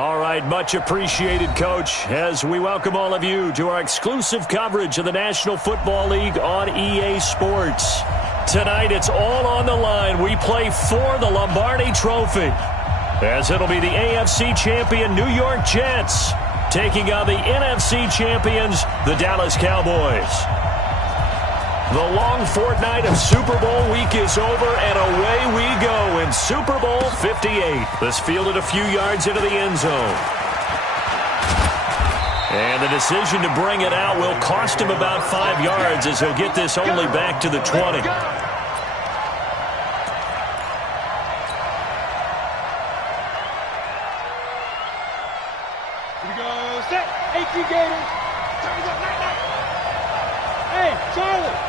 All right, much appreciated, Coach, as we welcome all of you to our exclusive coverage of the National Football League on EA Sports. Tonight, it's all on the line. We play for the Lombardi Trophy, as it'll be the AFC champion New York Jets taking on the NFC champions, the Dallas Cowboys. The long fortnight of Super Bowl week is over, and away we go in Super Bowl 58. This fielded a few yards into the end zone. And the decision to bring it out will cost him about 5 yards, as he'll get this only back to the 20. Here we go, set, 18 Gators. Turns up, night. Hey, Charlie.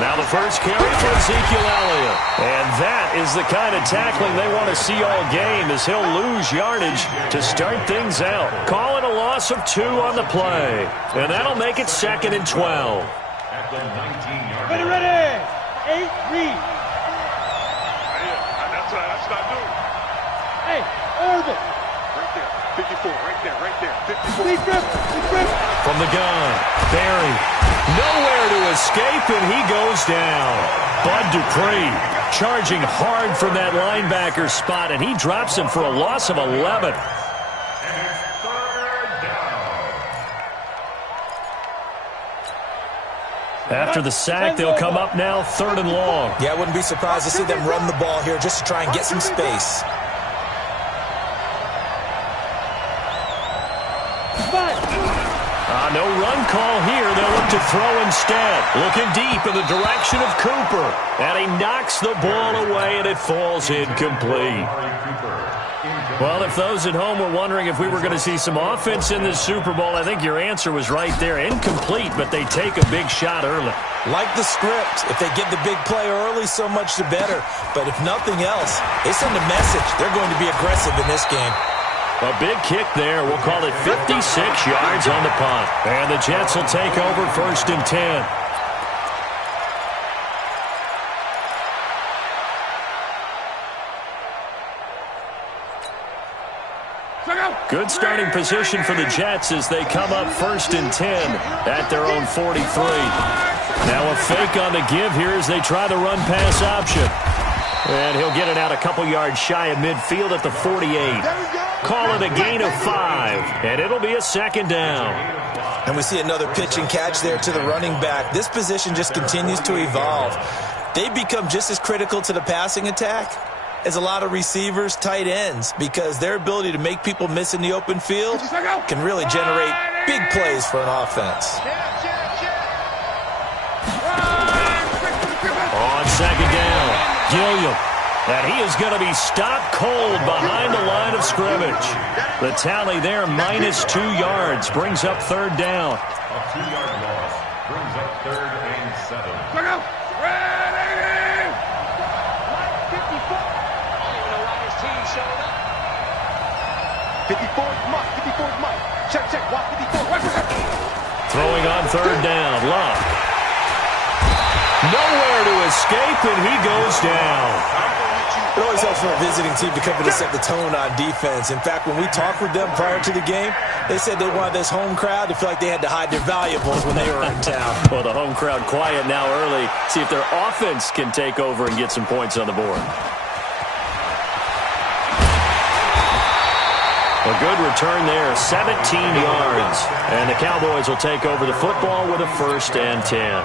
Now the first carry for Ezekiel Elliott. And that is the kind of tackling they want to see all game, as he'll lose yardage to start things out. Calling a loss of 2 on the play. And that'll make it 2nd and 12. At the 19-yard line. Ready. 8, read. That's what I do. Hey, Irvin. Right there. 54, right there. 54. Big grip. From the gun, Barry. Nowhere to escape, and he goes down. Bud Dupree charging hard from that linebacker spot, and he drops him for a loss of 11. And it's 3rd down. After the sack, they'll come up now 3rd and long. Yeah, I wouldn't be surprised to see them run the ball here just to try and get some space. No run call here. They'll look to throw instead. Looking deep in the direction of Cooper. And he knocks the ball away, and it falls incomplete. Well, if those at home were wondering if we were going to see some offense in this Super Bowl, I think your answer was right there. Incomplete, but they take a big shot early. Like the script. If they get the big play early, so much the better. But if nothing else, they send a message. They're going to be aggressive in this game. A big kick there. We'll call it 56 yards on the punt. And the Jets will take over 1st and 10. Good starting position for the Jets as they come up 1st and 10 at their own 43. Now a fake on the give here as they try the run-pass option. And he'll get it out a couple yards shy of midfield at the 48. Call it a gain of 5, and it'll be a 2nd down. And we see another pitch and catch there to the running back. This position just continues to evolve. They become just as critical to the passing attack as a lot of receivers, tight ends, because their ability to make people miss in the open field can really generate big plays for an offense. On 2nd down, Gilliam. And he is going to be stopped cold behind the line of scrimmage. The tally there, -2 yards, brings up 3rd down. A 2-yard loss brings up 3rd and 7. Look out! Ready! 54. I don't even know why his team showed up. 54 is Mike. Check. Watch 54. Throwing on 3rd down, Love. Nowhere to escape, and he goes down. It always helps for a visiting team to come in and set the tone on defense. In fact, when we talked with them prior to the game, they said they wanted this home crowd to feel like they had to hide their valuables when they were in town. Well, the home crowd quiet now early. See if their offense can take over and get some points on the board. A good return there, 17 yards. And the Cowboys will take over the football with a 1st and 10.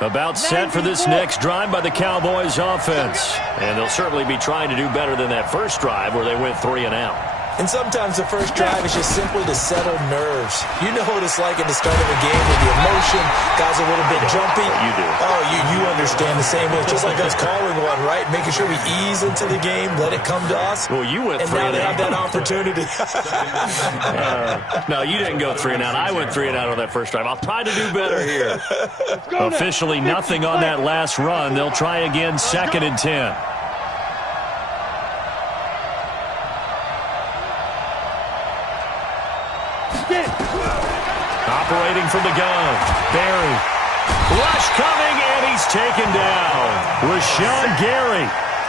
About set for this next drive by the Cowboys offense. And they'll certainly be trying to do better than that first drive where they went 3 and out. And sometimes the first drive is just simply to settle nerves. You know what it's like at the start of a game with the emotion. Guys are a little bit jumpy. You do. Oh, you understand the same way. It's just like us calling one, right? Making sure we ease into the game, let it come to us. Well, you went 3 and and now out. they have that opportunity. No, you didn't go 3 and out. I went 3 and out on that first drive. I'll try to do better here. Officially nothing on that last run. They'll try again 2nd and 10. Operating from the gun, Barry. Rush coming, and he's taken down. Rashawn Gary.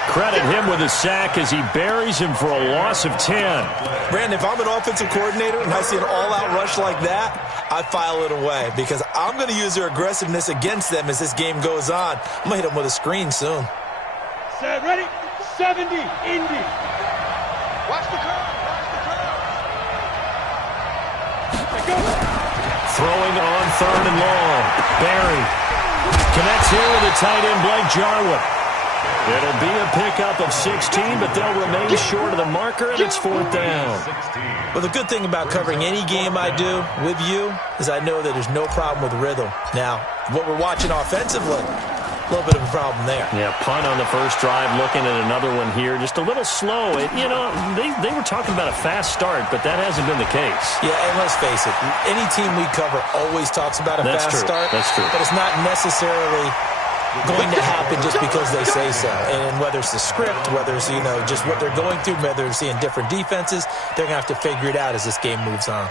Credit him with a sack as he buries him for a loss of 10. Brandon, if I'm an offensive coordinator and I see an all-out rush like that, I file it away because I'm going to use their aggressiveness against them as this game goes on. I'm going to hit them with a screen soon. Set, ready? 70, Indy. Watch the curve. Watch the curve. Throwing on 3rd and long. Barry connects here with a tight end, Blake Jarwin. It'll be a pickup of 16, but they'll remain short of the marker, and it's 4th down. Well, the good thing about covering any game I do with you is I know that there's no problem with rhythm. Now, what we're watching offensively, a little bit of a problem there. Yeah, punt on the first drive, looking at another one here. Just a little slow. They were talking about a fast start, but that hasn't been the case. Yeah, and let's face it, any team we cover always talks about a fast start. That's true. But it's not necessarily going to happen just because they say so. And whether it's the script, whether it's, just what they're going through, whether they're seeing different defenses, they're going to have to figure it out as this game moves on.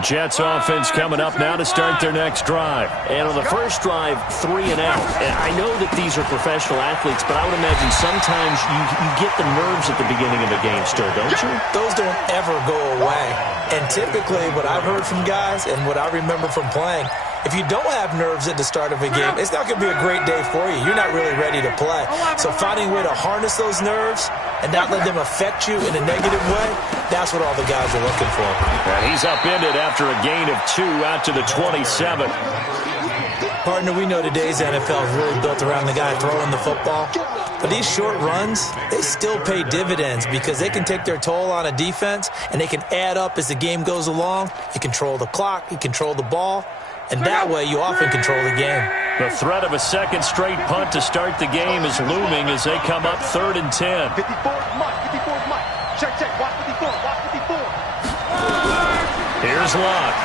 Jets offense coming up now to start their next drive. And on the first drive, 3 and out. And I know that these are professional athletes, but I would imagine sometimes you get the nerves at the beginning of a game still, don't you? Those don't ever go away. And typically what I've heard from guys and what I remember from playing, if you don't have nerves at the start of a game, it's not going to be a great day for you. You're not really ready to play. So finding a way to harness those nerves and not let them affect you in a negative way, that's what all the guys are looking for. And he's upended after a gain of 2 out to the 27. Partner, we know today's NFL is really built around the guy throwing the football. But these short runs, they still pay dividends because they can take their toll on a defense and they can add up as the game goes along. You control the clock, you control the ball, and that way you often control the game. The threat of a second straight punt to start the game is looming as they come up 3rd and 10. 54 Mike. Check. Watch 54. Here's Locke.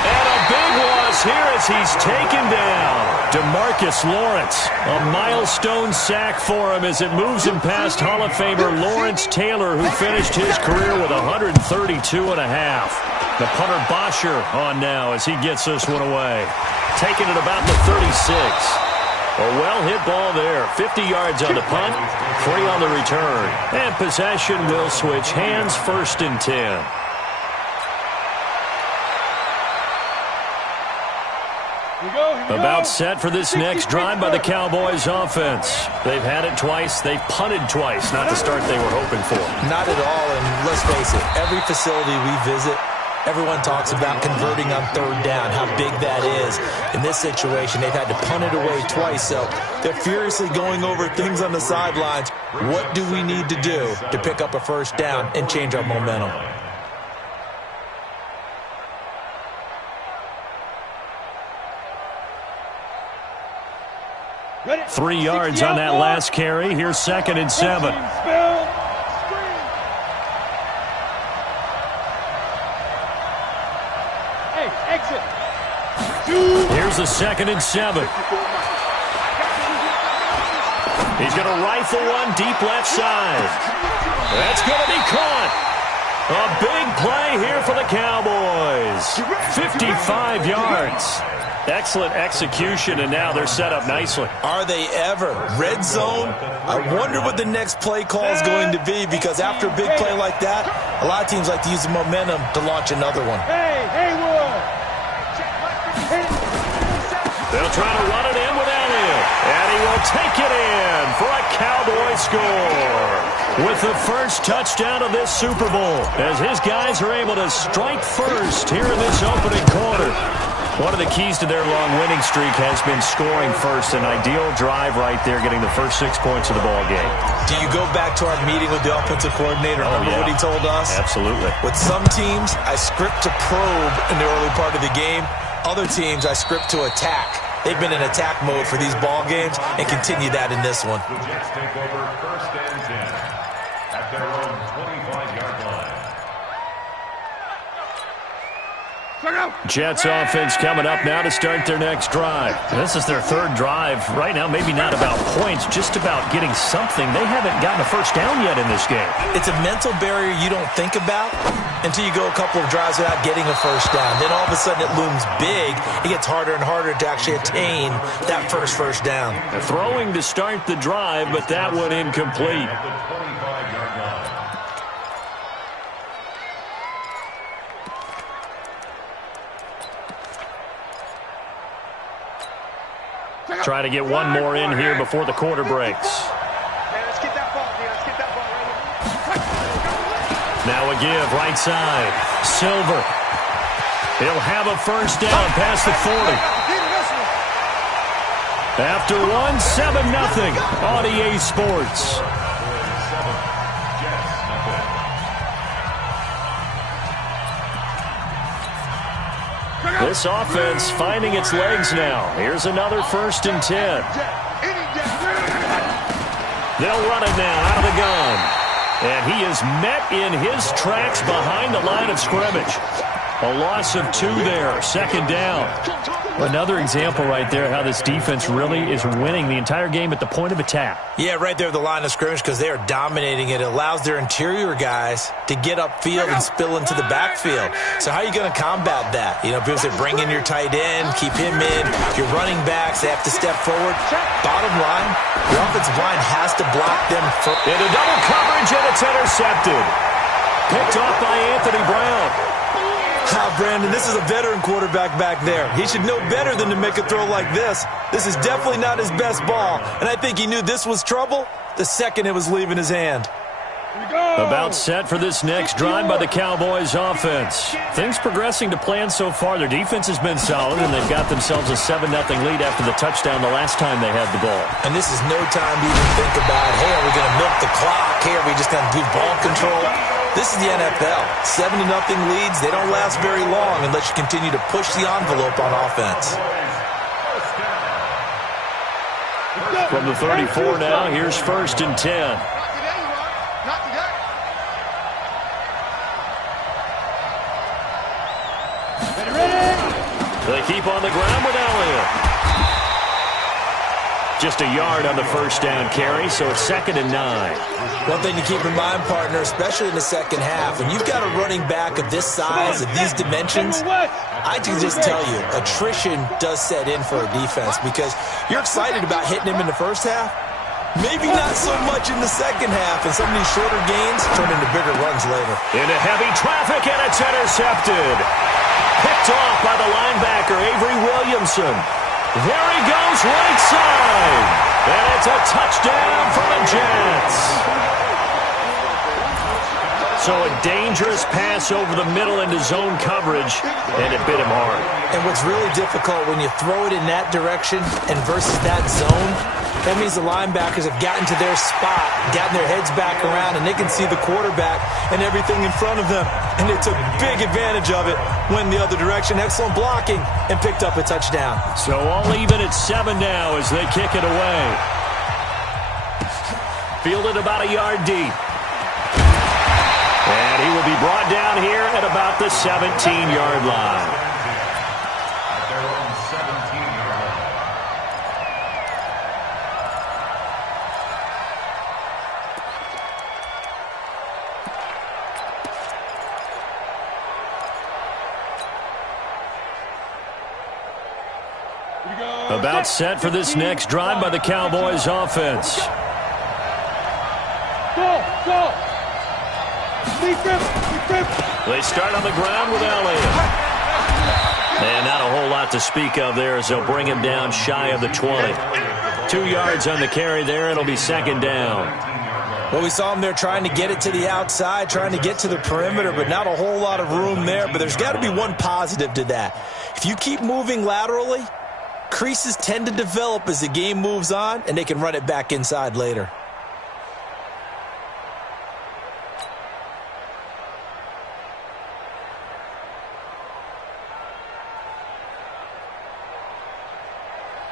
And a big loss here as he's taken down. DeMarcus Lawrence, a milestone sack for him as it moves him past Hall of Famer Lawrence Taylor, who finished his career with 132 and a half. The punter Bosher on now as he gets this one away. Taking it about the 36. A well-hit ball there. 50 yards on the punt, 3 on the return. And possession will switch hands, 1st and 10. About set for this next drive by the Cowboys offense. They've had it twice. They've punted twice. Not the start they were hoping for. Not at all, and let's face it, every facility we visit, everyone talks about converting on 3rd down, how big that is. In this situation, they've had to punt it away twice, so they're furiously going over things on the sidelines. What do we need to do to pick up a 1st down and change our momentum? 3 yards on that last carry. Here's 2nd and 7. Here's the 2nd and 7. He's going to rifle one deep left side. That's going to be caught. A big play here for the Cowboys. 55 yards. Excellent execution, and now they're set up nicely. Are they ever? Red zone? I wonder what the next play call is going to be, because after a big play like that, a lot of teams like to use the momentum to launch another one. They'll try to run it in with Elliott, and he will take it in for a Cowboy score with the first touchdown of this Super Bowl, as his guys are able to strike first here in this opening quarter. One of the keys to their long winning streak has been scoring first. An ideal drive right there, getting the first 6 points of the ball game. Do you go back to our meeting with the offensive coordinator? Remember what he told us? Absolutely. With some teams, I script to probe in the early part of the game. Other teams, I script to attack. They've been in attack mode for these ball games and continue that in this one. The Jets take over 1st and 10 at their own 25-yard line. Jets offense coming up now to start their next drive. This is their third drive. Right now, maybe not about points, just about getting something. They haven't gotten a first down yet in this game. It's a mental barrier you don't think about until you go a couple of drives without getting a first down. Then all of a sudden it looms big. It gets harder and harder to actually attain that first down. Throwing to start the drive, but that one incomplete. Try to get one more in here before the quarter breaks. Let's get that ball, man. Let's get that ball right here. Now a give, right side. Silver. He'll have a first down past the 40. After one, 7-0 on EA Sports. This offense finding its legs now. Here's another 1st and 10. They'll run it now out of the gun. And he is met in his tracks behind the line of scrimmage. A loss of 2 there, 2nd down. Another example right there how this defense really is winning the entire game at the point of attack. Yeah, right there at the line of scrimmage because they are dominating it. It allows their interior guys to get upfield and spill into the backfield. So how are you going to combat that? You know, people say bring in your tight end, keep him in. Your running backs, they have to step forward. Bottom line, your offensive line has to block them. Into double coverage, and it's intercepted. Picked off by Anthony Brown. Brandon, this is a veteran quarterback back there. He should know better than to make a throw like this. This is definitely not his best ball, and I think he knew this was trouble the second it was leaving his hand. About set for this next drive by the Cowboys offense. Things progressing to plan so far. Their defense has been solid, and they've got themselves a 7-0 lead after the touchdown the last time they had the ball. And this is no time to even think about, hey, are we going to milk the clock? Hey, are we just going to do ball control? This is the NFL. 7-0 leads, they don't last very long unless you continue to push the envelope on offense. From the 34 now, here's 1st and 10. They keep on the ground with Elliott. Just a yard on the first down carry, so it's 2nd and 9. One thing to keep in mind, partner, especially in the second half, when you've got a running back of this size, of these dimensions, I can just tell you, attrition does set in for a defense because you're excited about hitting him in the first half. Maybe not so much in the second half, and some of these shorter gains turn into bigger runs later. Into heavy traffic, and it's intercepted. Picked off by the linebacker, Avery Williamson. There he goes, right side. And it's a touchdown for the Jets. So a dangerous pass over the middle into zone coverage, and it bit him hard. And what's really difficult when you throw it in that direction and versus that zone, that means the linebackers have gotten to their spot, gotten their heads back around, and they can see the quarterback and everything in front of them. And they took big advantage of it, went the other direction, excellent blocking, and picked up a touchdown. So all even at 7 now as they kick it away. Fielded about a yard deep. And he will be brought down here at about the 17-yard line. About set for this next drive by the Cowboys offense. Go! They start on the ground with Elliott. And not a whole lot to speak of there as they'll bring him down shy of the 20. 2 yards on the carry there. It'll be 2nd down. Well, we saw him there trying to get it to the outside, trying to get to the perimeter, but not a whole lot of room there. But there's got to be one positive to that. If you keep moving laterally, creases tend to develop as the game moves on, and they can run it back inside later.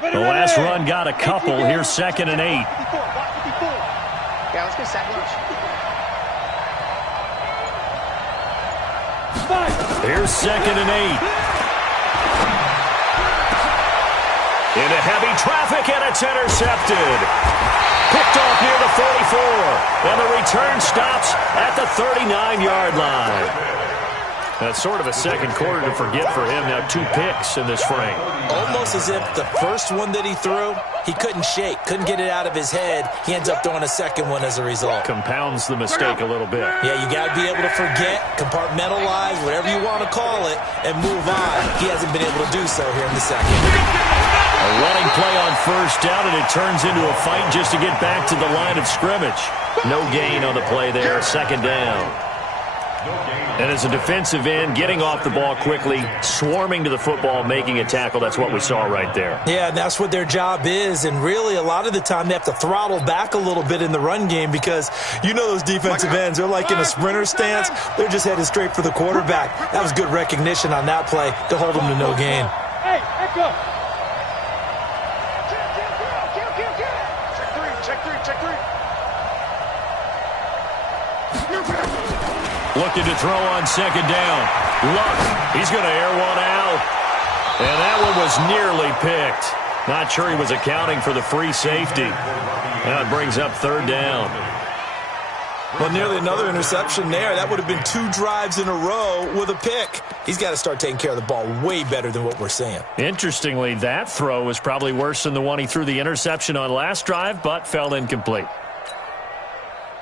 The last run got a couple. Here's 2nd and 8. Yeah, let's go second. Here's 2nd and 8. Into heavy traffic, and it's intercepted. Picked off near the 44, and the return stops at the 39-yard line. That's sort of a second quarter to forget for him. Now 2 picks in this frame. Almost as if the first one that he threw, he couldn't shake, couldn't get it out of his head. He ends up throwing a second one as a result. Compounds the mistake a little bit. Yeah, you got to be able to forget, compartmentalize, whatever you want to call it, and move on. He hasn't been able to do so here in the second. A running play on first down, and it turns into a fight just to get back to the line of scrimmage. No gain on the play there, 2nd down. And as a defensive end, getting off the ball quickly, swarming to the football, making a tackle, that's what we saw right there. Yeah, and that's what their job is. And really, a lot of the time, they have to throttle back a little bit in the run game because you know those defensive ends, they're like in a sprinter stance. They're just headed straight for the quarterback. That was good recognition on that play to hold them to no gain. Hey, back up. Check three. Looking to throw on 2nd down. Luck, he's going to air one out. And that one was nearly picked. Not sure he was accounting for the free safety. Now it brings up 3rd down. Well, nearly another interception there. That would have been 2 drives in a row with a pick. He's got to start taking care of the ball way better than what we're seeing. Interestingly, that throw was probably worse than the one he threw the interception on last drive, but fell incomplete.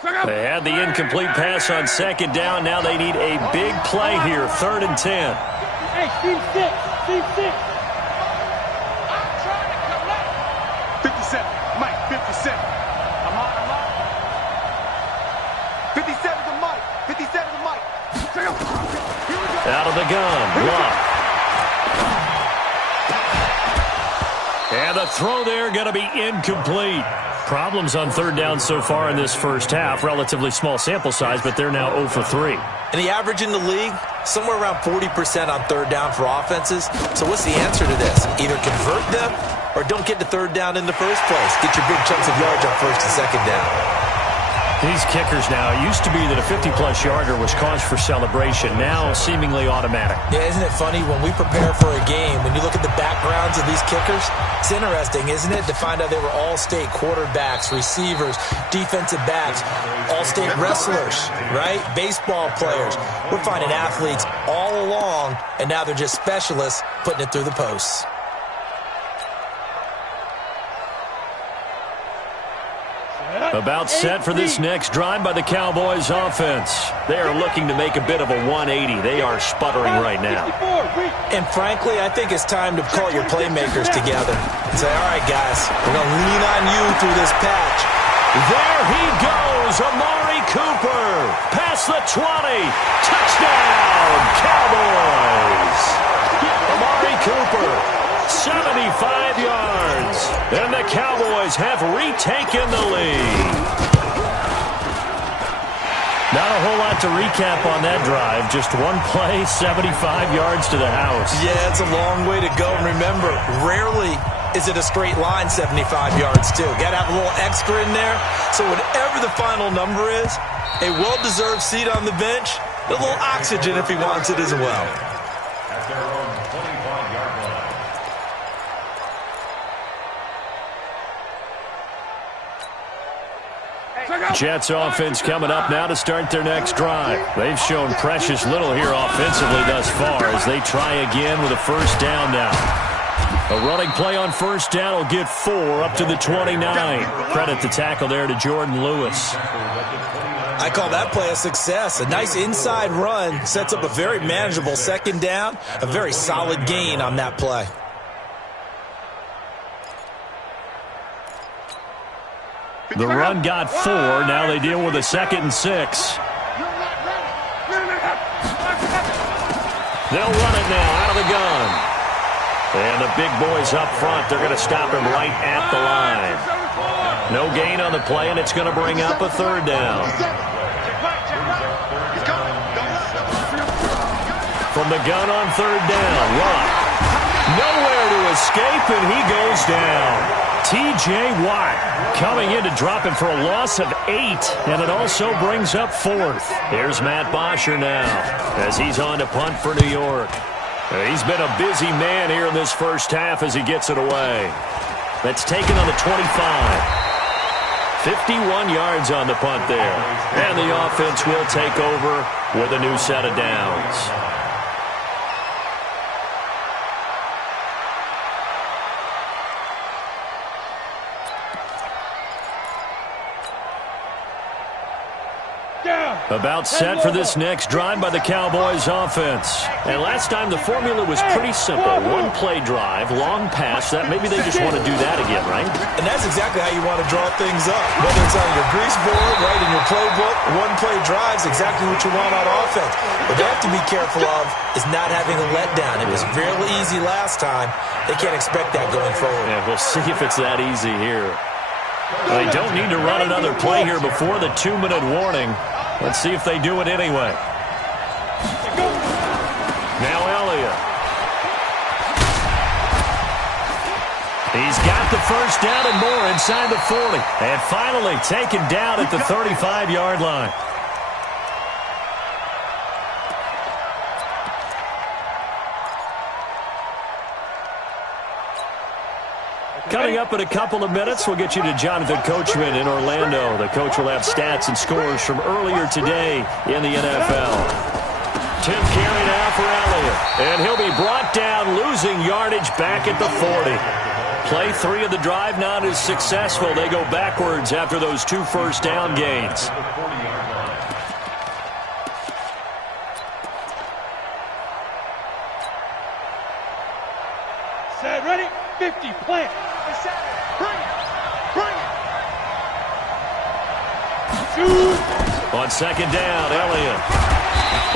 They had the incomplete pass on 2nd down. Now they need a big play here, 3rd and 10. Hey, Steve 6. I'm trying to collect. 57, Mike, 57. I'm on. 57 to Mike. 57 to Mike. Out of the gun, Luck. And the throw there going to be incomplete. Problems on 3rd down so far in this first half. Relatively small sample size, but they're now 0 for 3. And the average in the league, somewhere around 40% on 3rd down for offenses. So what's the answer to this? Either convert them or don't get to 3rd down in the first place. Get your big chunks of yards on 1st and 2nd down. These kickers now, it used to be that a 50-plus yarder was cause for celebration. Now seemingly automatic. Yeah, isn't it funny when we prepare for a game, when you look at the backgrounds of these kickers, it's interesting, isn't it, to find out they were all-state quarterbacks, receivers, defensive backs, all-state wrestlers, right? Baseball players. We're finding athletes all along, and now they're just specialists putting it through the posts. About set for this next drive by the Cowboys offense. They are looking to make a bit of a 180. They are sputtering right now. And frankly, I think it's time to call your playmakers together and say, all right, guys, we're going to lean on you through this patch. There he goes, Amari Cooper. Past the 20. Touchdown, Cowboys. Amari Cooper, 75 yards. And the Cowboys have retaken the lead. Not a whole lot to recap on that drive. Just one play, 75 yards to the house. Yeah, it's a long way to go. And remember, rarely is it a straight line 75 yards, too. Got to have a little extra in there. So whatever the final number is, a well-deserved seat on the bench, a little oxygen if he wants it as well. At their own 25-yard line. Jets offense coming up now to start their next drive. They've shown precious little here offensively thus far as they try again with a first down now. A running play on first down will get 4 up to the 29. Credit the tackle there to Jordan Lewis. I call that play a success. A nice inside run sets up a very manageable 2nd down. A very solid gain on that play. The run got 4. Now they deal with a 2nd and 6. They'll run it now out of the gun. And the big boys up front, they're going to stop him right at the line. No gain on the play, and it's going to bring up a 3rd down. From the gun on 3rd down, Luck. Nowhere to escape, and he goes down. T.J. Watt coming in to drop him for a loss of 8, and it also brings up 4th. Here's Matt Bosher now as he's on to punt for New York. He's been a busy man here in this first half as he gets it away. That's taken on the 25. 51 yards on the punt there. And the offense will take over with a new set of downs. About set for this next drive by the Cowboys offense. And last time the formula was pretty simple. One play drive, long pass. That maybe they just want to do that again, right? And that's exactly how you want to draw things up. Whether it's on your grease board, right in your playbook, one play drives exactly what you want on offense. What they have to be careful of is not having a letdown. It was real easy last time. They can't expect that going forward. Yeah, we'll see if it's that easy here. They don't need to run another play here before the 2-minute warning. Let's see if they do it anyway. Now Elliott. He's got the first down and more inside the 40. And finally taken down at the 35-yard line. Coming up in a couple of minutes, we'll get you to Jonathan Coachman in Orlando. The coach will have stats and scores from earlier today in the NFL. Tim Carey now for Elliott. And he'll be brought down, losing yardage back at the 40. Play 3 of the drive not as successful. They go backwards after those 2 first down gains. Set, ready, 50, plant. On second down, Elliott.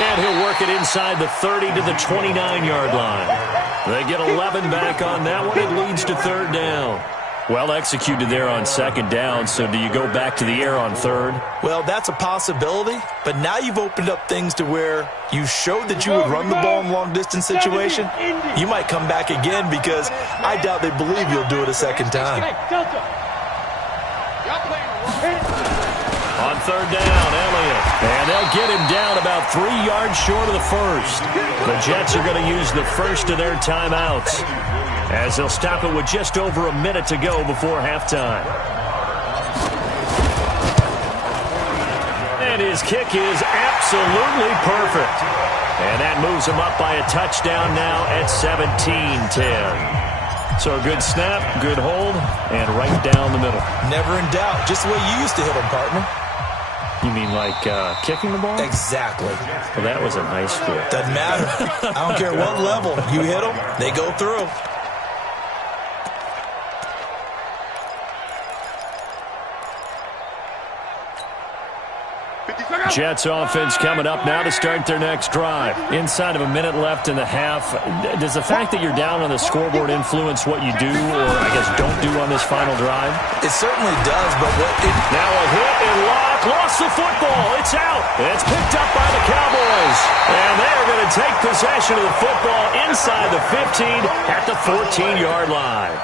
And he'll work it inside the 30 to the 29-yard line. They get 11 back on that one. It leads to 3rd down. Well executed there on second down, so do you go back to the air on 3rd? Well, that's a possibility, but now you've opened up things to where you showed that you would run the ball in a long-distance situation. You might come back again because I doubt they believe you'll do it a second time. On 3rd down, Elliott. And they'll get him down about 3 yards short of the first. The Jets are going to use the first of their timeouts, as they'll stop it with just over a minute to go before halftime. And his kick is absolutely perfect. And that moves him up by a touchdown now at 17-10. So a good snap, good hold, and right down the middle. Never in doubt. Just the way you used to hit them, partner. You mean like kicking the ball? Exactly. Well, that was in high school. Doesn't matter. I don't care what level. You hit them, they go through. Jets offense coming up now to start their next drive. Inside of a minute left in the half. Does the fact that you're down on the scoreboard influence what you do, or I guess don't do on this final drive? It certainly does, but what it... Now a hit and lock. Lost the football. It's out. It's picked up by the Cowboys. And they are going to take possession of the football inside the 15 at the 14-yard line.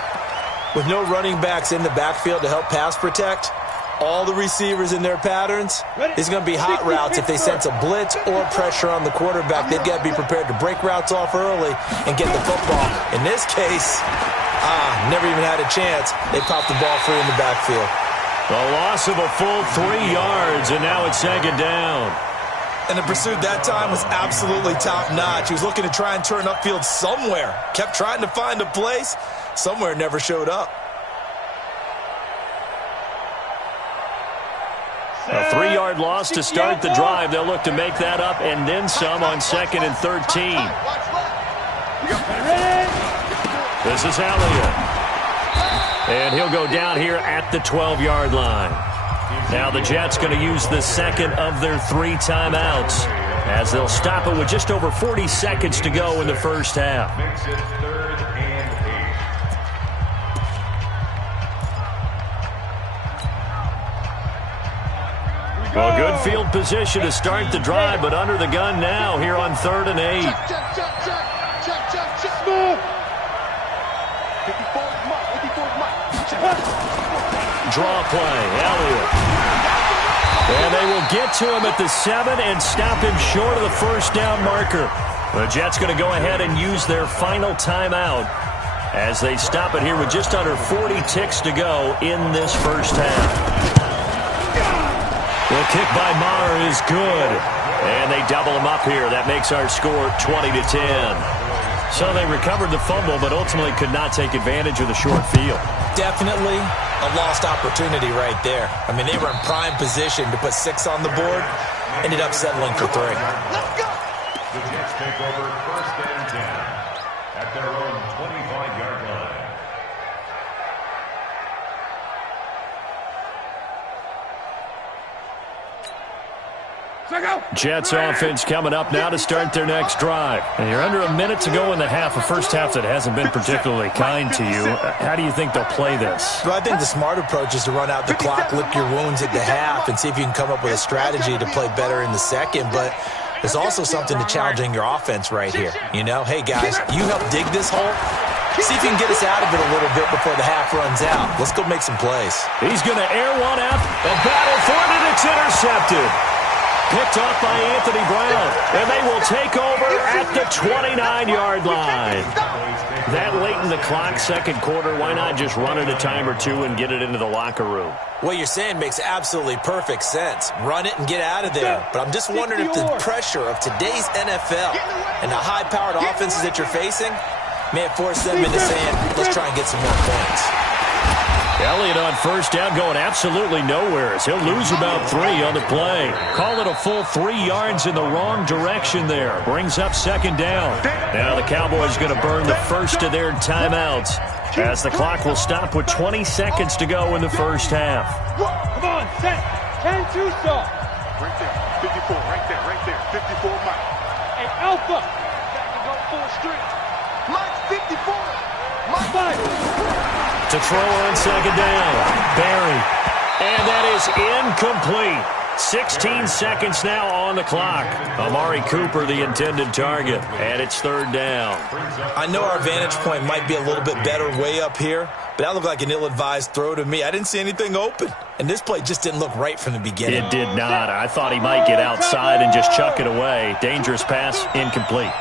With no running backs in the backfield to help pass protect, all the receivers in their patterns, it's going to be hot routes if they sense a blitz or pressure on the quarterback. They've got to be prepared to break routes off early and get the football. In this case, never even had a chance. They popped the ball free in the backfield. The loss of a full 3 yards, and now it's second down. And the pursuit that time was absolutely top-notch. He was looking to try and turn upfield somewhere. Kept trying to find a place. Somewhere never showed up. A 3-yard loss to start the drive. They'll look to make that up and then some on 2nd and 13. This is Elliott. And he'll go down here at the 12-yard line. Now the Jets going to use the second of their 3 timeouts, as they'll stop it with just over 40 seconds to go in the first half. Well, good field position to start the drive, but under the gun now here on 3rd and 8. draw play. Elliott. And they will get to him at the 7 and stop him short of the first down marker. The Jets going to go ahead and use their final timeout as they stop it here with just under 40 ticks to go in this first half. The kick by Maher is good. And they double him up here. That makes our score 20-10. So they recovered the fumble, but ultimately could not take advantage of the short field. Definitely a lost opportunity right there. I mean, they were in prime position to put 6 on the board. Ended up settling for 3. Let's go. The Jets take over 1st and 10 at their own 25-yard line. Jets offense coming up now to start their next drive. And you're under a minute to go in the half, a first half that hasn't been particularly kind to you. How do you think they'll play this? Well, I think the smart approach is to run out the clock, lick your wounds at the half, and see if you can come up with a strategy to play better in the second. But there's also something to challenging your offense right here. You know, hey, guys, you help dig this hole. See if you can get us out of it a little bit before the half runs out. Let's go make some plays. He's going to air one out and battle for it, and it's intercepted. Picked off by Anthony Brown, and they will take over at the 29-yard line. That late in the clock, second quarter, why not just run it a time or two and get it into the locker room? What you're saying makes absolutely perfect sense. Run it and get out of there. But I'm just wondering if the pressure of today's NFL and the high-powered offenses that you're facing may have forced them into saying, let's try and get some more points. Elliott on first down going absolutely nowhere as he'll lose about 3 on the play. Call it a full 3 yards in the wrong direction there. Brings up second down. Now the Cowboys going to burn the first of their timeouts as the clock will stop with 20 seconds to go in the first half. Come on, set. 10-2 start. Right there. 54, right there. 54, Mike. Hey, Alpha. Back to go full strength. Mike's 54. Mike 5. To throw on second down. Barry. And that is incomplete. 16 seconds now on the clock. Amari Cooper, the intended target. And it's third down. I know our vantage point might be a little bit better way up here, but that looked like an ill-advised throw to me. I didn't see anything open. And this play just didn't look right from the beginning. It did not. I thought he might get outside and just chuck it away. Dangerous pass, incomplete.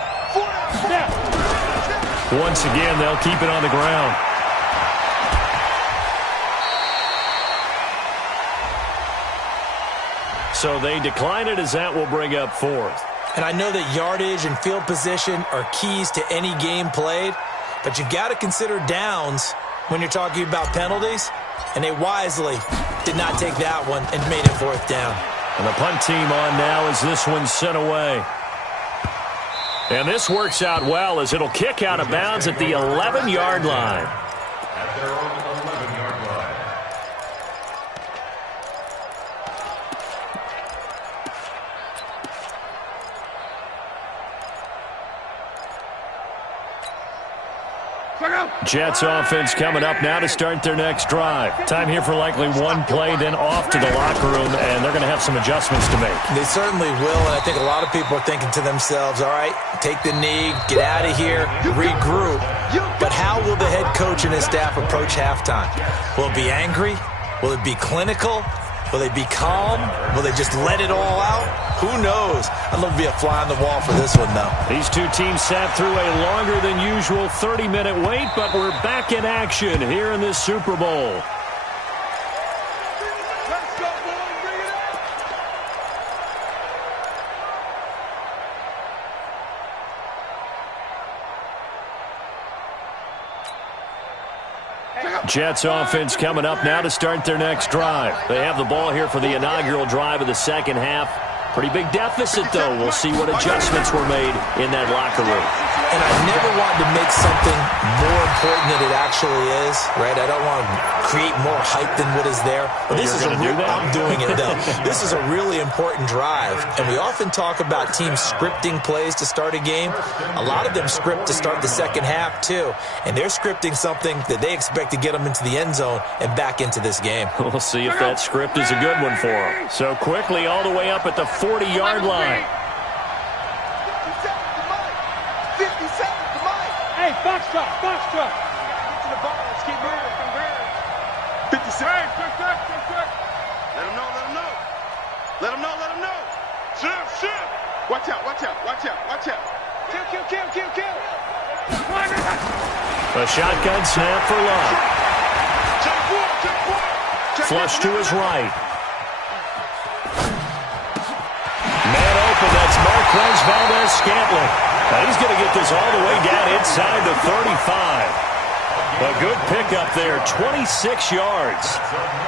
Once again, they'll keep it on the ground. So they decline it as that will bring up 4th. And I know that yardage and field position are keys to any game played, but you got to consider downs when you're talking about penalties, and they wisely did not take that one and made it 4th down. And the punt team on now as this one's sent away. And this works out well as it'll kick out of bounds at the 11-yard line. At their own 11-yard line. Jets offense coming up now to start their next drive. Time here for likely one play, then off to the locker room, and they're going to have some adjustments to make. They certainly will, and I think a lot of people are thinking to themselves, all right, take the knee, get out of here, regroup. But how will the head coach and his staff approach halftime? Will it be angry? Will it be clinical? Will they be calm? Will they just let it all out? Who knows? I'd love to be a fly on the wall for this one, though. These two teams sat through a longer than usual 30-minute wait, but we're back in action here in this Super Bowl. Let's go, boys. Bring it up. Jets offense coming up now to start their next drive. They have the ball here for the inaugural drive of the second half. Pretty big deficit, though. We'll see what adjustments were made in that locker room. And I never wanted to make something more important than it actually is, right? I don't want to create more hype than what is there. But this is I'm doing it, though. This is a really important drive. And we often talk about teams scripting plays to start a game. A lot of them script to start the second half, too. And they're scripting something that they expect to get them into the end zone and back into this game. We'll see if that script is a good one for them. So quickly all the way up at the 40-yard line. 57 to Mike. Hey, box drop. Get to the ball. Let's keep moving. 57. Let him know, let him know. Shift. Watch out. Kill. A shotgun snap for Love. Flush to his right. Man open, that's Marquez Valdes-Scantling. Now he's going to get this all the way down inside the 35. A good pickup there, 26 yards.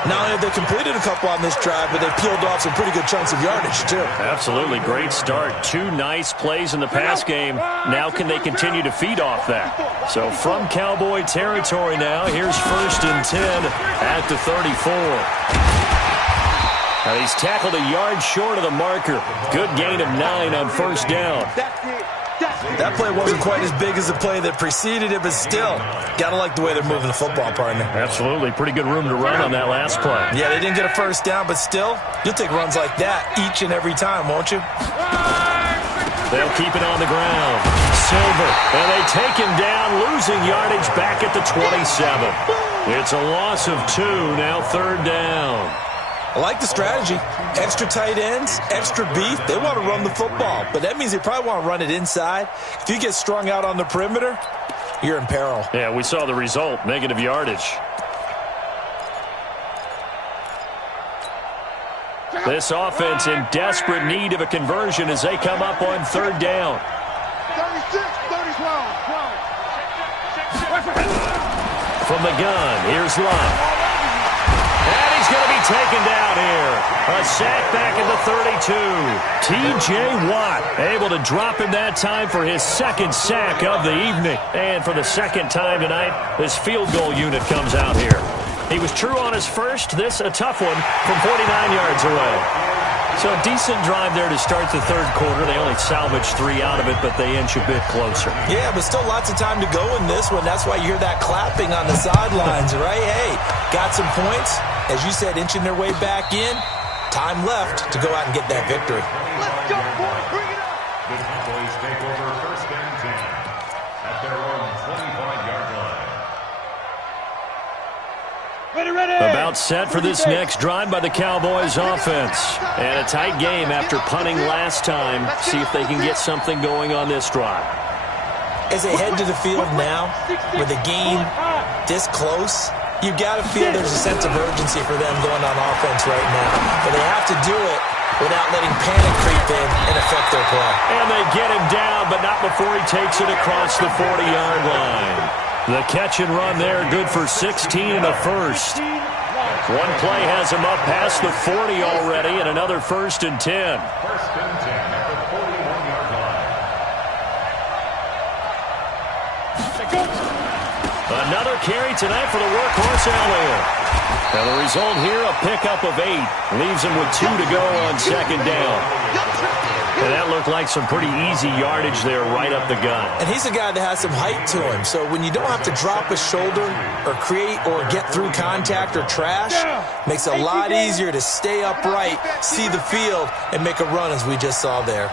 Not only have they completed a couple on this drive, but they peeled off some pretty good chunks of yardage, too. Absolutely great start. 2 nice plays in the pass game. Now can they continue to feed off that? So from Cowboy territory now, here's 1st and 10 at the 34. Now he's tackled a yard short of the marker. Good gain of 9 on 1st down. That play wasn't quite as big as the play that preceded it, but still, got to like the way they're moving the football, partner. Absolutely. Pretty good room to run on that last play. Yeah, they didn't get a 1st down, but still, you'll take runs like that each and every time, won't you? They'll keep it on the ground. Silver, and they take him down, losing yardage back at the 27. It's a loss of 2, now 3rd down. I like the strategy. Extra tight ends, extra beef. They want to run the football, but that means they probably want to run it inside. If you get strung out on the perimeter, you're in peril. Yeah, we saw the result, negative yardage. This offense in desperate need of a conversion as they come up on 3rd down. 36, 30, From the gun, here's Love. And he's going to be taken down here. A sack back at the 32. T.J. Watt able to drop him that time for his 2nd sack of the evening. And for the 2nd time tonight, this field goal unit comes out here. He was true on his first. This a tough one from 49 yards away. So a decent drive there to start the 3rd quarter. They only salvaged 3 out of it, but they inch a bit closer. Yeah, but still lots of time to go in this one. That's why you hear that clapping on the sidelines, right? Hey, got some points. As you said, inching their way back in. Time left to go out and get that victory. Let's go, boys. Bring it up. The Cowboys take over 1st and 10 at their own 25-yard line. Ready. About set for this next drive by the Cowboys offense. And a tight game after punting last time. See if they can get something going on this drive. As they head to the field now, with the game this close, you've got to feel there's a sense of urgency for them going on offense right now. But they have to do it without letting panic creep in and affect their play. And they get him down, but not before he takes it across the 40-yard line. The catch and run there, good for 16 and a 1st. One play has him up past the 40 already, and another 1st and 10. 1st and 10 at the 41-yard line. Another carry tonight for the workhorse Elliott. Now the result here, a pickup of 8. Leaves him with 2 to go on 2nd down. And that looked like some pretty easy yardage there right up the gut. And he's a guy that has some height to him. So when you don't have to drop a shoulder or create or get through contact or trash, makes it a lot easier to stay upright, see the field, and make a run as we just saw there.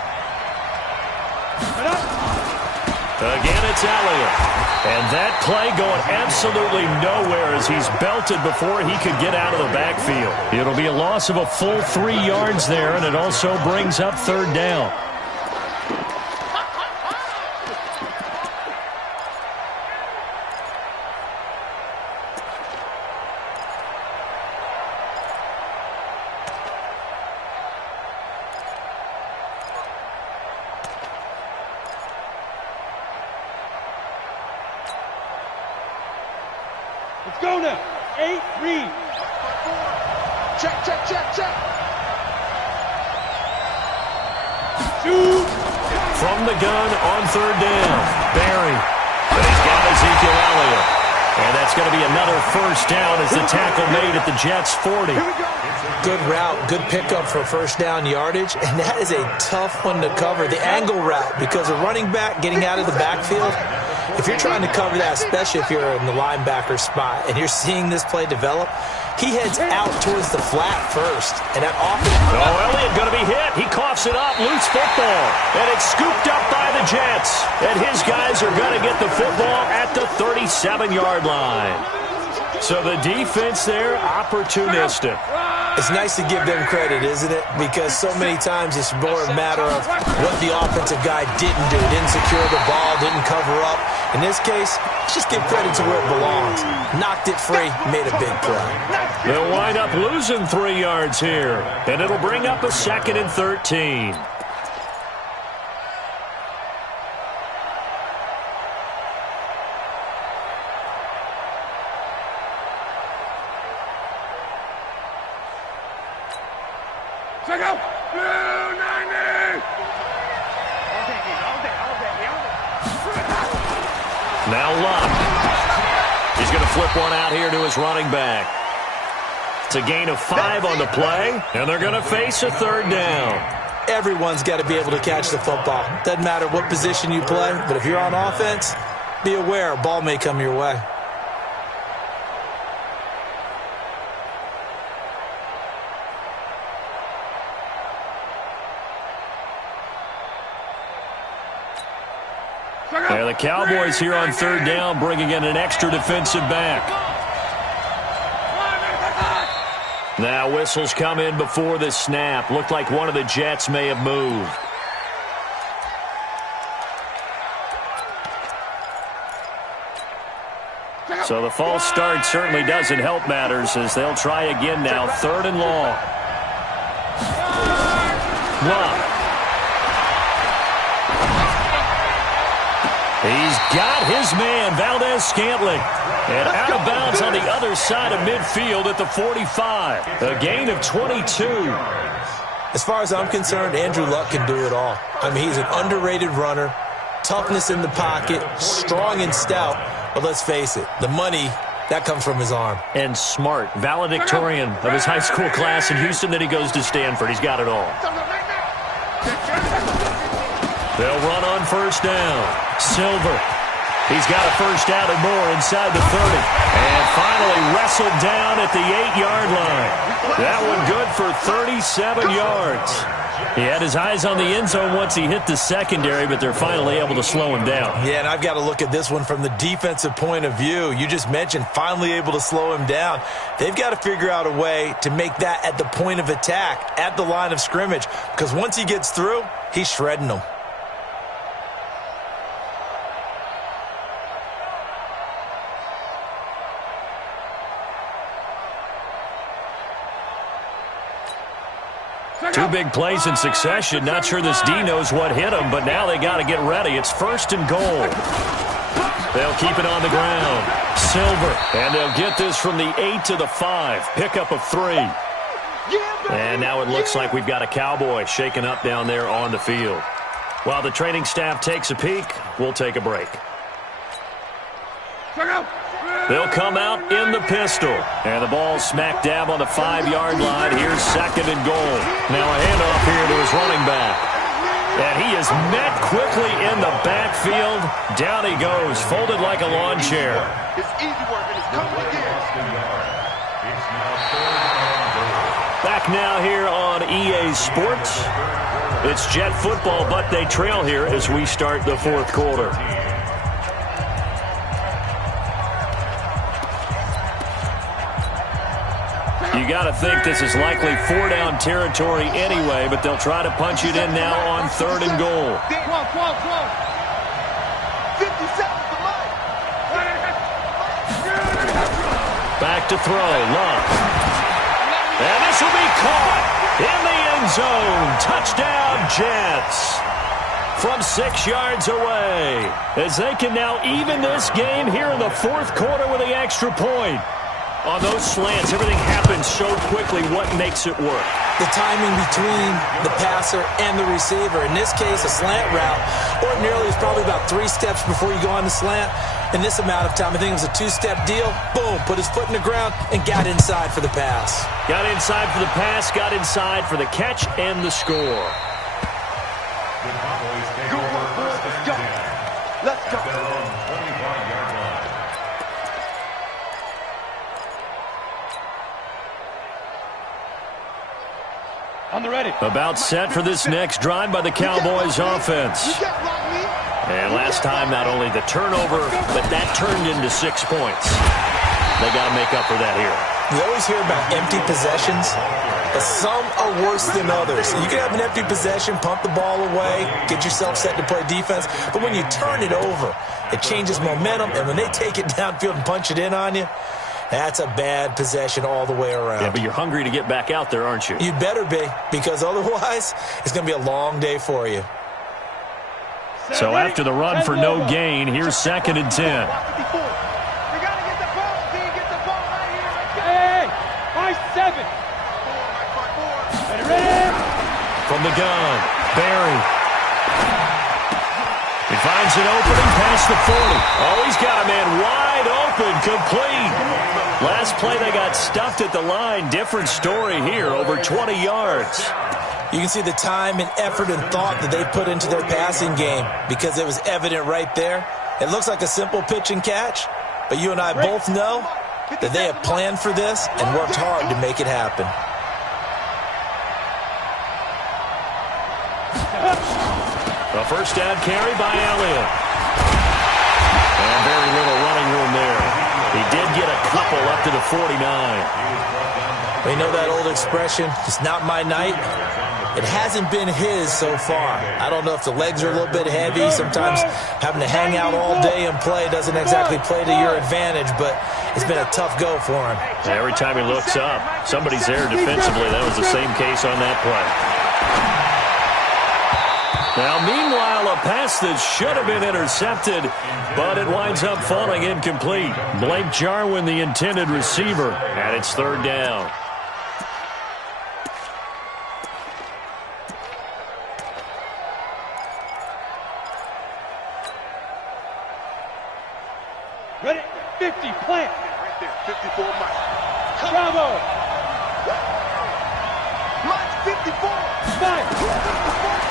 Again, it's Elliott. And that play going absolutely nowhere as he's belted before he could get out of the backfield. It'll be a loss of a full 3 yards there, and it also brings up 3rd down. Let's go now. 8, read. Check. Shoot. From the gun on 3rd down. Barry. But he's got Ezekiel Elliott. And that's going to be another 1st down as the tackle made at the Jets' 40. Good route, good pickup for 1st down yardage, and that is a tough one to cover, the angle route, because a running back getting out of the backfield, if you're trying to cover that, especially if you're in the linebacker spot, and you're seeing this play develop, he heads out towards the flat first, and that often... Elliott going to be hit. He coughs it up, loose football, and it's scooped up by the Jets, and his guys are going to get the football at the 37-yard line. So the defense there, opportunistic. It's nice to give them credit, isn't it? Because so many times it's more a matter of what the offensive guy didn't do. Didn't secure the ball, didn't cover up. In this case, just give credit to where it belongs. Knocked it free, made a big play. They'll wind up losing 3 yards here, and it'll bring up a 2nd and 13. Now Luck. He's going to flip one out here to his running back. It's a gain of 5 on the play, and they're going to face a 3rd down. Everyone's got to be able to catch the football. Doesn't matter what position you play, but if you're on offense, be aware a ball may come your way. Yeah, the Cowboys here on 3rd down, bringing in an extra defensive back. Now whistles come in before the snap. Looked like one of the Jets may have moved. So the false start certainly doesn't help matters as they'll try again now. 3rd and long. Luck. He's got his man, Valdez-Scantling. And out of bounds on the other side of midfield at the 45. A gain of 22. As far as I'm concerned, Andrew Luck can do it all. I mean, he's an underrated runner, toughness in the pocket, strong and stout. But let's face it, the money, that comes from his arm. And smart, valedictorian of his high school class in Houston. Then he goes to Stanford. He's got it all. They'll run on 1st down. Silver. He's got a 1st down and more inside the 30. And finally wrestled down at the 8-yard line. That one good for 37 yards. He had his eyes on the end zone once he hit the secondary, but they're finally able to slow him down. Yeah, and I've got to look at this one from the defensive point of view. You just mentioned finally able to slow him down. They've got to figure out a way to make that at the point of attack, at the line of scrimmage, because once he gets through, he's shredding them. Two big plays in succession. Not sure this D knows what hit him, but now they got to get ready. It's 1st and goal. They'll keep it on the ground. Silver, and they'll get this from the 8 to the 5. Pickup of 3. And now it looks like we've got a Cowboy shaken up down there on the field. While the training staff takes a peek, we'll take a break. They'll come out in the pistol. And the ball smack dab on the 5-yard line. Here's 2nd and goal. Now a handoff here to his running back. And he is met quickly in the backfield. Down he goes, folded like a lawn chair. It's easy work, and it's coming again. Back now here on EA Sports. It's Jet football, but they trail here as we start the 4th quarter. You got to think this is likely 4-down territory anyway, but they'll try to punch it in now on 3rd and goal. 57 to Mike. Back to throw, Luck. And this will be caught in the end zone. Touchdown, Jets. From 6 yards away, as they can now even this game here in the 4th quarter with the extra point. On those slants, everything happens so quickly. What makes it work? The timing between the passer and the receiver. In this case, a slant route ordinarily is probably about 3 steps before you go on the slant. In this amount of time, I think it was a 2-step deal. Boom, put his foot in the ground and got inside for the pass. Got inside for the pass, got inside for the catch and the score. The Cowboys take over 1st and 10. Let's go. At their own 25-yard line. On the ready. About set for this next drive by the Cowboys offense. And last time, not only the turnover, but that turned into 6 points. They got to make up for that here. You always hear about empty possessions, but some are worse than others. You can have an empty possession, pump the ball away, get yourself set to play defense, but when you turn it over, it changes momentum, and when they take it downfield and punch it in on you, that's a bad possession all the way around. Yeah, but you're hungry to get back out there, aren't you? You'd better be, because otherwise it's going to be a long day for you. So after the run for no gain, here's 2nd and 10. From the gun, Barry. He finds an opening past the 40. Oh, he's got a man wide open, complete. Last play, they got stuffed at the line. Different story here, over 20 yards. You can see the time and effort and thought that they put into their passing game because it was evident right there. It looks like a simple pitch and catch, but you and I both know that they have planned for this and worked hard to make it happen. A first down carry by Elliott. And very little running room there. He did get a couple up to the 49. You know that old expression, it's not my night? It hasn't been his so far. I don't know if the legs are a little bit heavy. Sometimes having to hang out all day and play doesn't exactly play to your advantage, but it's been a tough go for him. Every time he looks up, somebody's there defensively. That was the same case on that play. Now, meanwhile, a pass that should have been intercepted, but it winds up falling incomplete. Blake Jarwin, the intended receiver, and it's 3rd down. Ready? 50, plant. Right there, 54, Mike. Bravo. Mike, 54. Mike.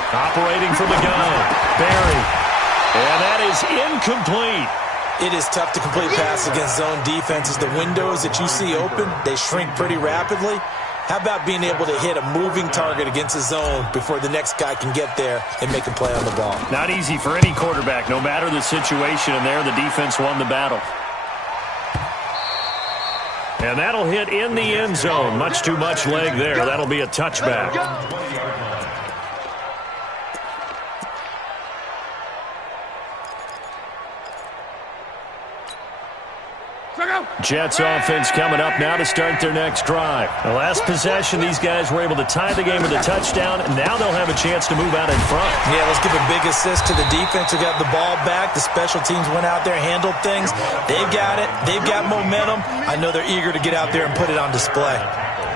Operating from the gun, Barry. And that is incomplete. It is tough to complete pass against zone defenses. The windows that you see open, they shrink pretty rapidly. How about being able to hit a moving target against a zone before the next guy can get there and make a play on the ball? Not easy for any quarterback, no matter the situation, and there the defense won the battle. And that'll hit in the end zone. Much too much leg there. That'll be a touchback. Jets offense coming up now to start their next drive. The last possession, these guys were able to tie the game with a touchdown, and now they'll have a chance to move out in front. Yeah, let's give a big assist to the defense who got the ball back. The special teams went out there, handled things. They've got it. They've got momentum. I know they're eager to get out there and put it on display.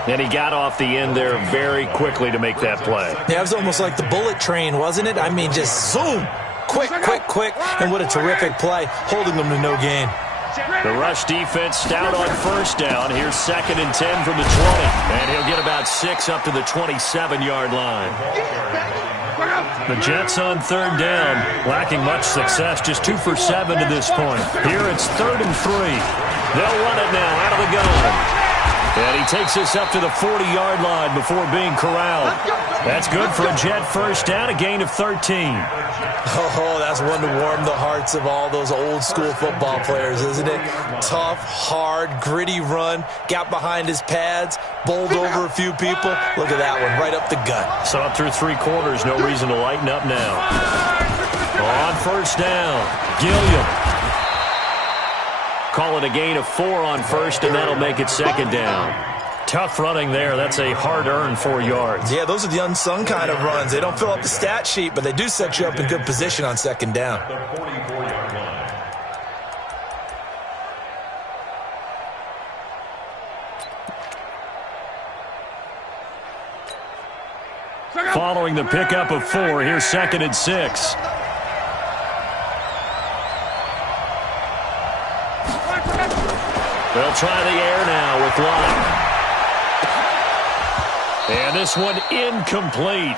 And he got off the end there very quickly to make that play. Yeah, it was almost like the bullet train, wasn't it? I mean, just zoom. Quick, quick, quick. And what a terrific play, holding them to no gain. The rush defense stout on first down. Here's 2nd and 10 from the 20. And he'll get about 6 up to the 27-yard line. The Jets on 3rd down, lacking much success, just 2 for 7 to this point. Here it's 3rd and 3. They'll run it now out of the gun. And he takes us up to the 40-yard line before being corralled. That's good for a Jet first down, a gain of 13. Oh, that's one to warm the hearts of all those old-school football players, isn't it? Tough, hard, gritty run, got behind his pads, bowled over a few people. Look at that one, right up the gut. Saw it through 3 quarters, no reason to lighten up now. On first down, Gilliam. Call it a gain of 4 on first, and that'll make it 2nd down. Tough running there. That's a hard-earned 4 yards. Yeah, those are the unsung kind of runs. They don't fill up the stat sheet, but they do set you up in good position on 2nd down. Following the pickup of 4, here's 2nd and 6. They'll try the air now with Lott. And this one incomplete.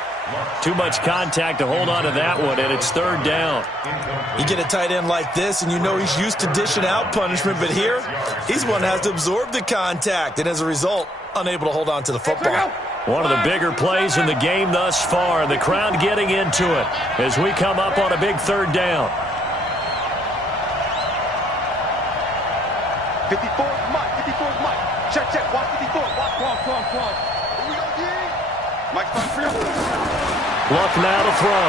Too much contact to hold on to that one, and it's 3rd down. You get a tight end like this, and you know he's used to dishing out punishment, but here, he's one that has to absorb the contact, and as a result, unable to hold on to the football. One of the bigger plays in the game thus far. The crowd getting into it as we come up on a big 3rd down. 54, Mike. Check, check. Watch 54. Watch. Cross. Here we go, D. Mike's back for you. Luck now to throw.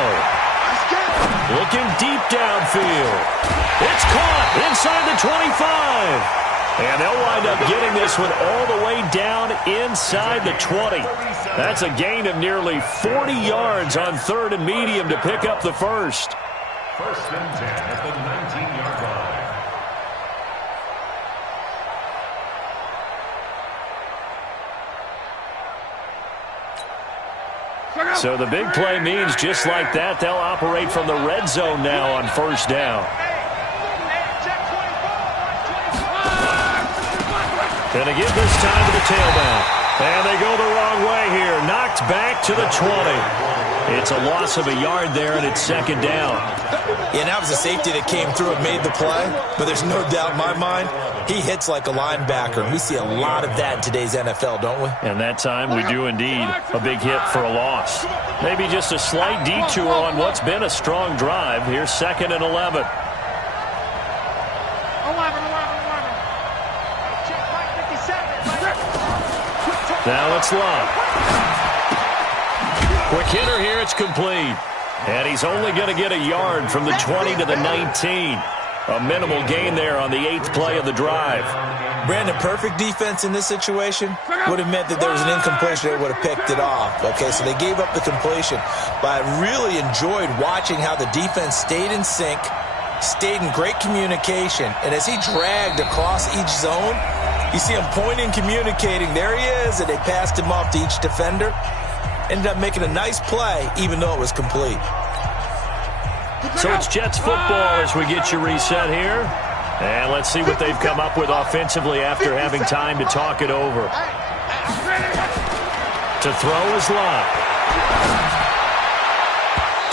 Looking deep downfield. It's caught inside the 25. And they'll wind up getting this one all the way down inside the 20. That's a gain of nearly 40 yards on 3rd and medium to pick up the first. 1st and 10 at the 19-yard line. So the big play means just like that, they'll operate from the red zone now on 1st down. Going to give this time to the tailback. And they go the wrong way here. Knocked back to the 20. It's a loss of a yard there, and it's 2nd down. Yeah, that was a safety that came through and made the play. But there's no doubt in my mind, he hits like a linebacker. And we see a lot of that in today's NFL, don't we? And that time we do indeed. A big hit for a loss. Maybe just a slight detour on what's been a strong drive. Here's 2nd and 11. Now it's Love. Quick hitter here, it's complete. And he's only going to get a yard from the 20 to the 19. A minimal gain there on the 8th play of the drive. Brandon, perfect defense in this situation would have meant that there was an incompletion. They would have picked it off. Okay, so they gave up the completion. But I really enjoyed watching how the defense stayed in sync, stayed in great communication. And as he dragged across each zone, you see him pointing, communicating. There he is, and they passed him off to each defender. Ended up making a nice play, even though it was complete. So it's Jets football as we get you reset here. And let's see what they've come up with offensively after having time to talk it over. To throw is Love.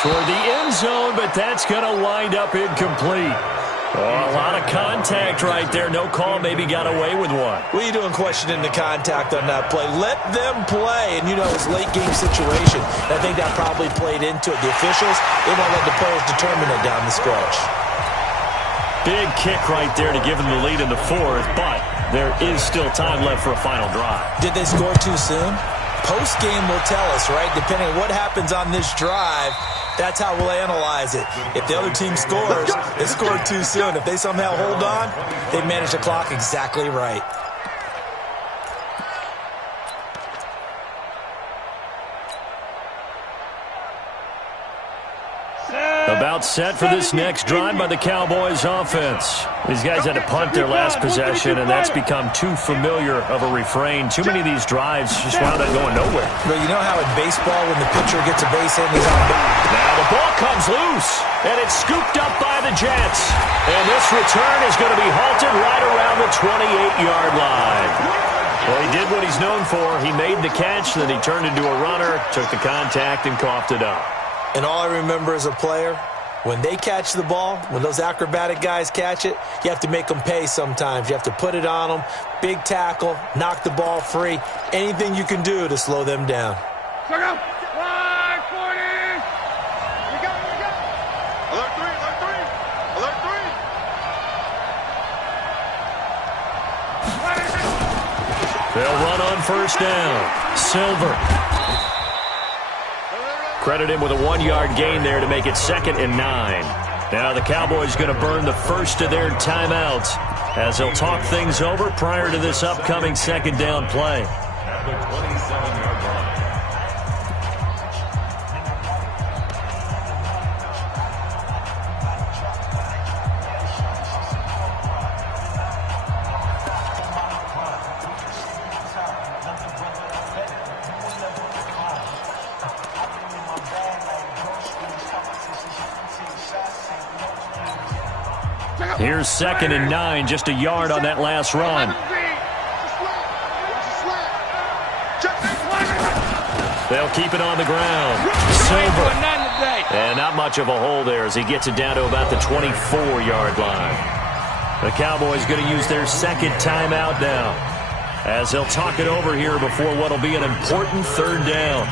Toward the end zone, but that's going to wind up incomplete. Oh, a lot of contact right there. No call, maybe got away with one. What are you doing questioning the contact on that play? Let them play. And, you know, it's a late-game situation. I think that probably played into it. The officials, they won't let the players determine it down the stretch. Big kick right there to give them the lead in the 4th, but there is still time left for a final drive. Did they score too soon? Post-game will tell us, right? Depending on what happens on this drive, that's how we'll analyze it. If the other team scores, they scored too soon. If they somehow hold on, they manage the clock exactly right. About set for this next drive by the Cowboys offense. These guys had to punt their last possession, and that's become too familiar of a refrain. Too many of these drives just wound up going nowhere. But you know how in baseball when the pitcher gets a base hit, he's on base. Now the ball comes loose, and it's scooped up by the Jets. And this return is going to be halted right around the 28-yard line. Well, he did what he's known for. He made the catch, then he turned into a runner, took the contact, and coughed it up. And all I remember as a player, when they catch the ball, when those acrobatic guys catch it, you have to make them pay sometimes. You have to put it on them, big tackle, knock the ball free, anything you can do to slow them down. Check out. 540. We go. Alert 3. They'll run on 1st down. Silver. Credit him with a 1-yard gain there to make it 2nd and 9. Now the Cowboys going to burn the first of their timeouts as they'll talk things over prior to this upcoming 2nd down play. At the 27-yard line. Here's 2nd and 9, just a yard on that last run. They'll keep it on the ground. Silver. And not much of a hole there as he gets it down to about the 24-yard line. The Cowboys going to use their 2nd timeout now as they'll talk it over here before what will be an important 3rd down.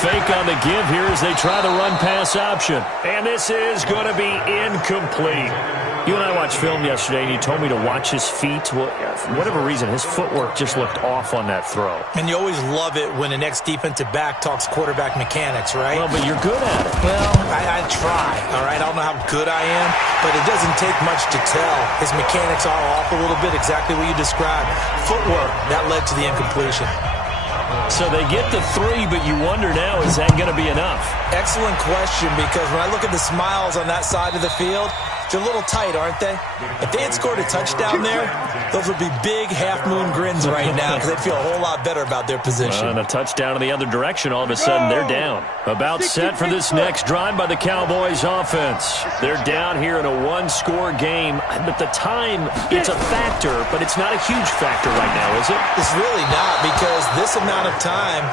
fake on the give here as they try the run-pass option. And this is going to be incomplete. You and I watched film yesterday, and you told me to watch his feet. Well, for whatever reason, his footwork just looked off on that throw. And you always love it when the next defensive back talks quarterback mechanics, right? Well, but you're good at it. Well, I try, all right? I don't know how good I am, but it doesn't take much to tell. His mechanics are off a little bit, exactly what you described. Footwork, that led to the incompletion. So they get the 3, but you wonder now, is that going to be enough? Excellent question, because when I look at the smiles on that side of the field, they're a little tight, aren't they? If they had scored a touchdown there, those would be big half-moon grins right now because they'd feel a whole lot better about their position. And a touchdown in the other direction, all of a sudden they're down. About set for this next drive by the Cowboys offense. They're down here in a one-score game. But the time, it's a factor, but it's not a huge factor right now, is it? It's really not, because this amount of time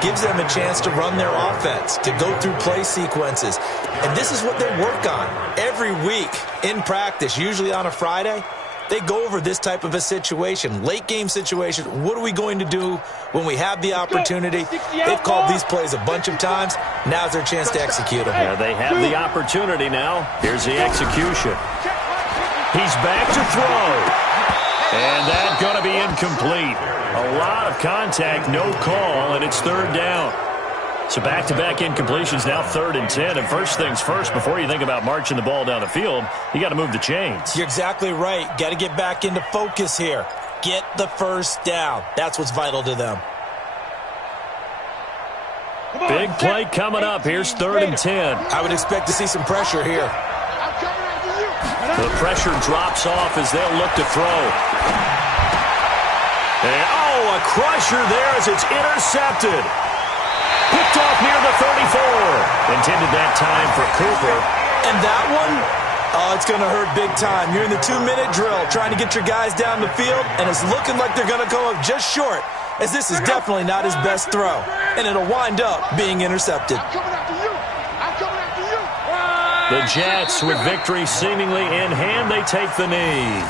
gives them a chance to run their offense, to go through play sequences. And this is what they work on every week in practice, usually on a Friday. They go over this type of a situation, late game situation. What are we going to do when we have the opportunity? They've called these plays a bunch of times. Now's their chance to execute them. Yeah, they have the opportunity now. Here's the execution. He's back to throw. And that's going to be incomplete. A lot of contact, no call, and it's third down. So back-to-back incompletions, now 3rd and 10. And first things first, before you think about marching the ball down the field, you got to move the chains. You're exactly right. Got to get back into focus here. Get the first down. That's what's vital to them. Big play coming up. Here's 3rd and 10. I would expect to see some pressure here. The pressure drops off as they'll look to throw. And, a crusher there as it's intercepted. Picked off near the 34. Intended that time for Cooper. And that one, it's going to hurt big time. You're in the 2-minute drill trying to get your guys down the field, and it's looking like they're going to come up just short, as this is definitely not his best throw. And it'll wind up being intercepted. The Jets, with victory seemingly in hand, they take the knee.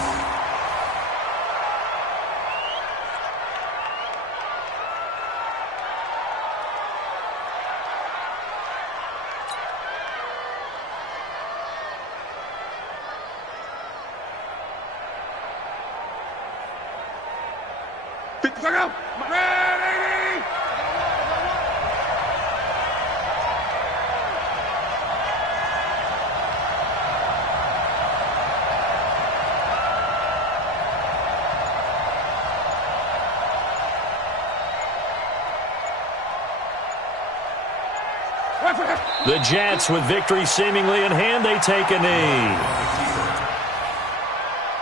The Jets, with victory seemingly in hand, they take a knee.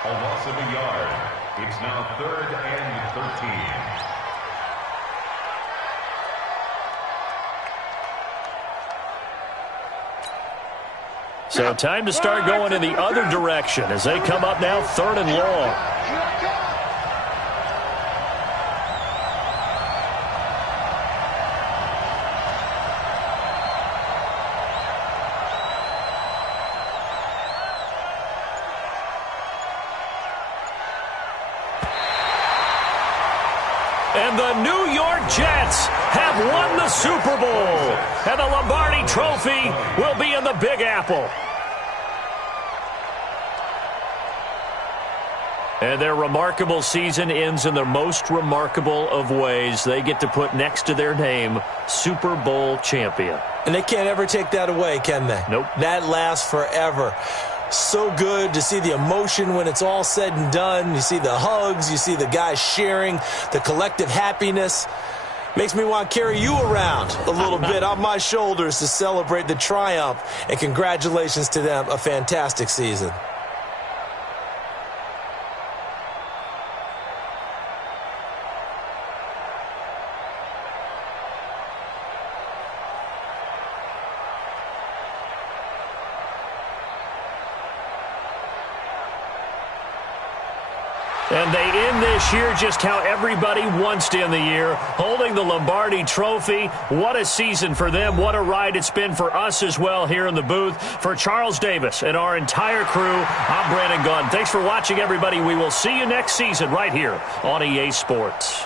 A loss of a yard. It's now 3rd and 13. So time to start going in the other direction as they come up now 3rd and long. And the New York Jets have won the Super Bowl. And the Lombardi Trophy will be in the Big Apple. And their remarkable season ends in the most remarkable of ways. They get to put next to their name, Super Bowl champion. And they can't ever take that away, can they? Nope. That lasts forever. So good to see the emotion when it's all said and done. You see the hugs, you see the guys sharing, the collective happiness. Makes me want to carry you around a little bit on my shoulders to celebrate the triumph. And congratulations to them, a fantastic season. And they end this year just how everybody wants to end the year, holding the Lombardi Trophy. What a season for them. What a ride it's been for us as well here in the booth. For Charles Davis and our entire crew, I'm Brandon Gunn. Thanks for watching, everybody. We will see you next season right here on EA Sports.